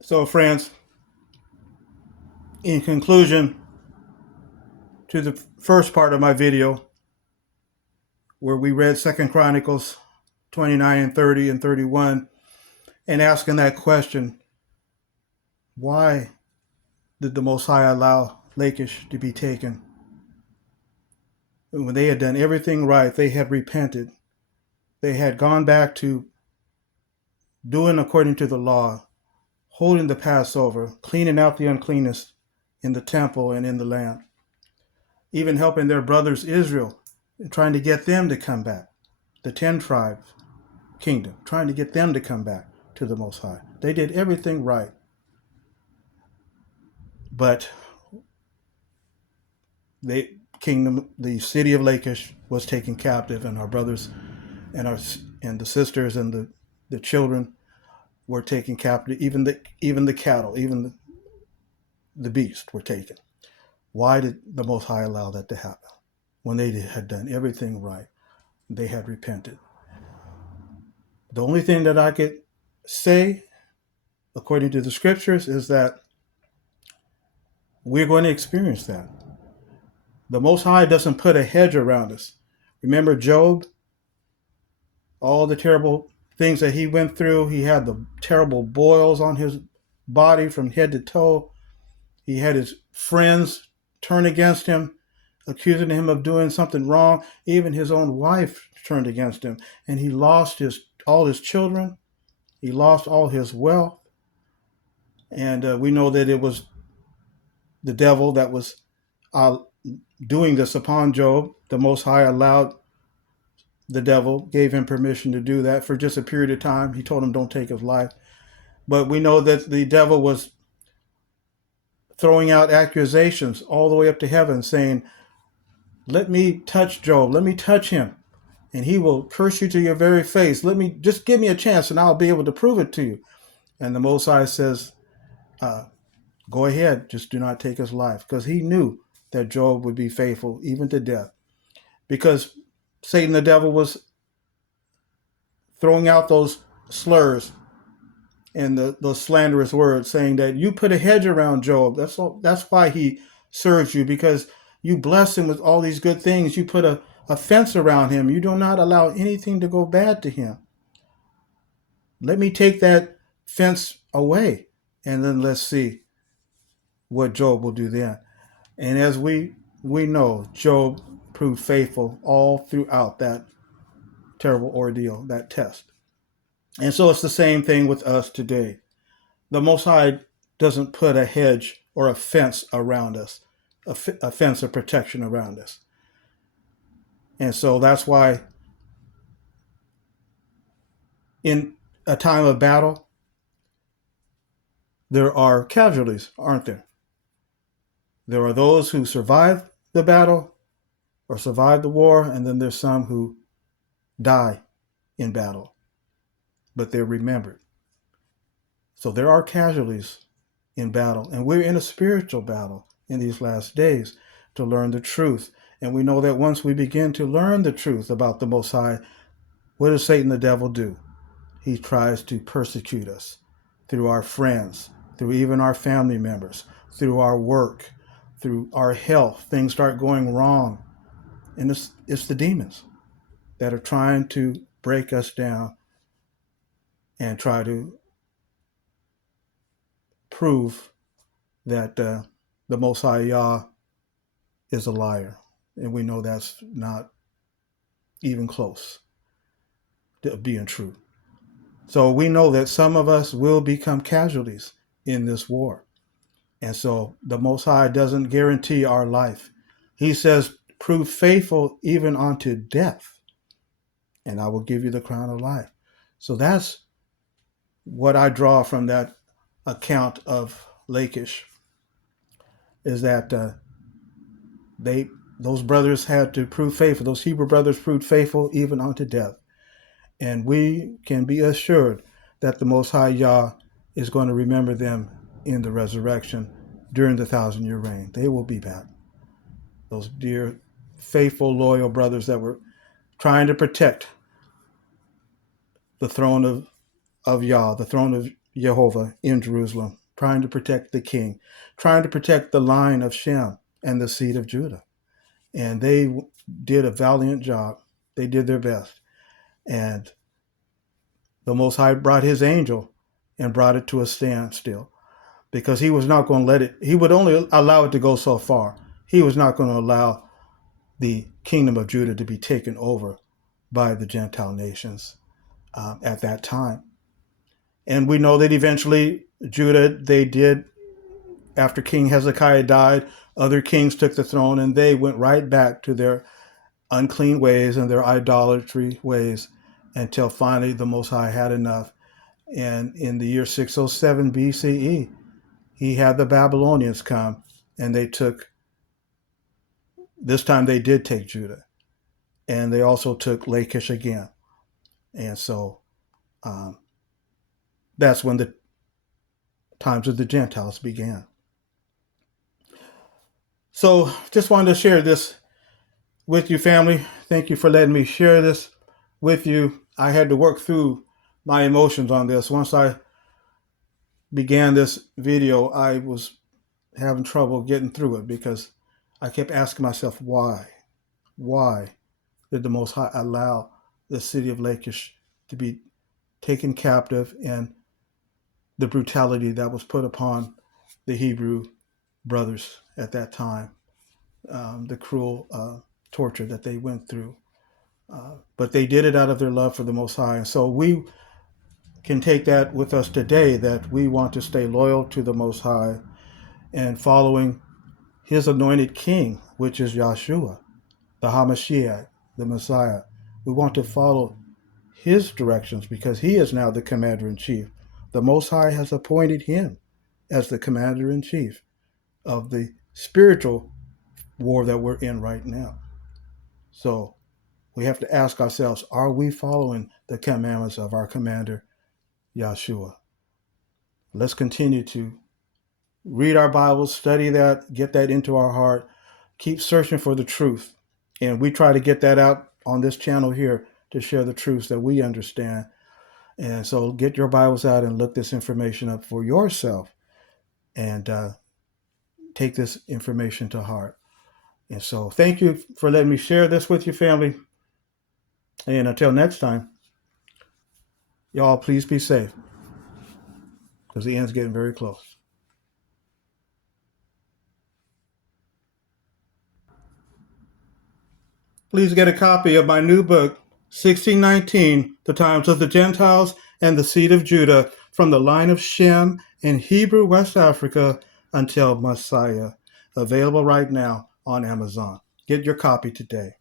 So, friends, in conclusion to the first part of my video, where we read 2 Chronicles 29 and 30 and 31, and asking that question, why did the Most High allow Lachish to be taken? When they had done everything right, they had repented, they had gone back to doing according to the law, holding the Passover, cleaning out the uncleanness in the temple and in the land, even helping their brothers Israel and trying to get them to come back, the 10 tribes kingdom, trying to get them to come back to the Most High. They did everything right. But the city of Lachish was taken captive, and our brothers and the sisters and the children were taken captive. Even the cattle, even the beasts were taken. Why did the Most High allow that to happen when they had done everything right? They had repented. The only thing that I could say, according to the scriptures, is that we're going to experience that. The Most High doesn't put a hedge around us. Remember Job? All the terrible things that he went through. He had the terrible boils on his body from head to toe. He had his friends turn against him, accusing him of doing something wrong. Even his own wife turned against him, and he lost all his children. He lost all his wealth. And we know that it was the devil that was doing this upon Job. The Most High allowed the devil, gave him permission to do that for just a period of time. He told him don't take his life. But we know that the devil was throwing out accusations all the way up to heaven, saying, let me touch Job, let me touch him, and he will curse you to your very face. Just give me a chance and I'll be able to prove it to you. And the Most High says, go ahead, just do not take his life, because he knew that Job would be faithful even to death. Because Satan, the devil, was throwing out those slurs and those slanderous words, saying that you put a hedge around Job. That's why he serves you, because you bless him with all these good things. You put a fence around him. You do not allow anything to go bad to him. Let me take that fence away, and then let's see what Job will do then. And as we know, Job proved faithful all throughout that terrible ordeal, that test. And so it's the same thing with us today. The Most High doesn't put a hedge or a fence around us, a fence of protection around us. And so that's why in a time of battle, there are casualties, aren't there? There are those who survive the battle or survive the war, and then there's some who die in battle, but they're remembered. So there are casualties in battle, and we're in a spiritual battle in these last days to learn the truth. And we know that once we begin to learn the truth about the Most High, what does Satan the devil do? He tries to persecute us through our friends, through even our family members, through our work, through our health. Things start going wrong. And it's the demons that are trying to break us down and try to prove that the Most High Yah is a liar. And we know that's not even close to being true. So we know that some of us will become casualties in this war. And so the Most High doesn't guarantee our life. He says, prove faithful even unto death, and I will give you the crown of life. So that's what I draw from that account of Lachish, is that those brothers had to prove faithful. Those Hebrew brothers proved faithful even unto death. And we can be assured that the Most High Yah is going to remember them in the resurrection during the 1,000-year reign. They will be back. Those dear, faithful, loyal brothers that were trying to protect the throne of Yah, the throne of Jehovah in Jerusalem, trying to protect the king, trying to protect the line of Shem and the seed of Judah. And they did a valiant job. They did their best. And the Most High brought his angel and brought it to a standstill, because he was not going to let it, he would only allow it to go so far. He was not going to allow the kingdom of Judah to be taken over by the Gentile nations at that time. And we know that eventually Judah, they did, after King Hezekiah died, other kings took the throne, and they went right back to their unclean ways and their idolatry ways, until finally the Most High had enough. And in the year 607 BCE, he had the Babylonians come, and they took, this time they did take Judah. And they also took Lachish again. And so that's when the times of the Gentiles began. So just wanted to share this with you, family. Thank you for letting me share this with you. I had to work through my emotions on this. Once I began this video, I was having trouble getting through it, because I kept asking myself, why? Why did the Most High allow the city of Lachish to be taken captive, and the brutality that was put upon the Hebrew brothers at that time, the cruel torture that they went through. But they did it out of their love for the Most High. And so we can take that with us today, that we want to stay loyal to the Most High and following his anointed king, which is Yahshua, the HaMashiach, the Messiah. We want to follow his directions, because he is now the commander-in-chief. The Most High has appointed him as the commander-in-chief of the spiritual war that we're in right now. So we have to ask ourselves, are we following the commandments of our commander, Yahshua? Let's continue to read our Bibles, study that, get that into our heart, keep searching for the truth. And we try to get that out on this channel here to share the truths that we understand. And so get your Bibles out and look this information up for yourself, and take this information to heart. And so thank you for letting me share this with you, family. And until next time, y'all, please be safe, because the end's getting very close. Please get a copy of my new book, 1619, The Times of the Gentiles and the Seed of Judah, from the line of Shem in Hebrew West Africa until Messiah. Available right now on Amazon. Get your copy today.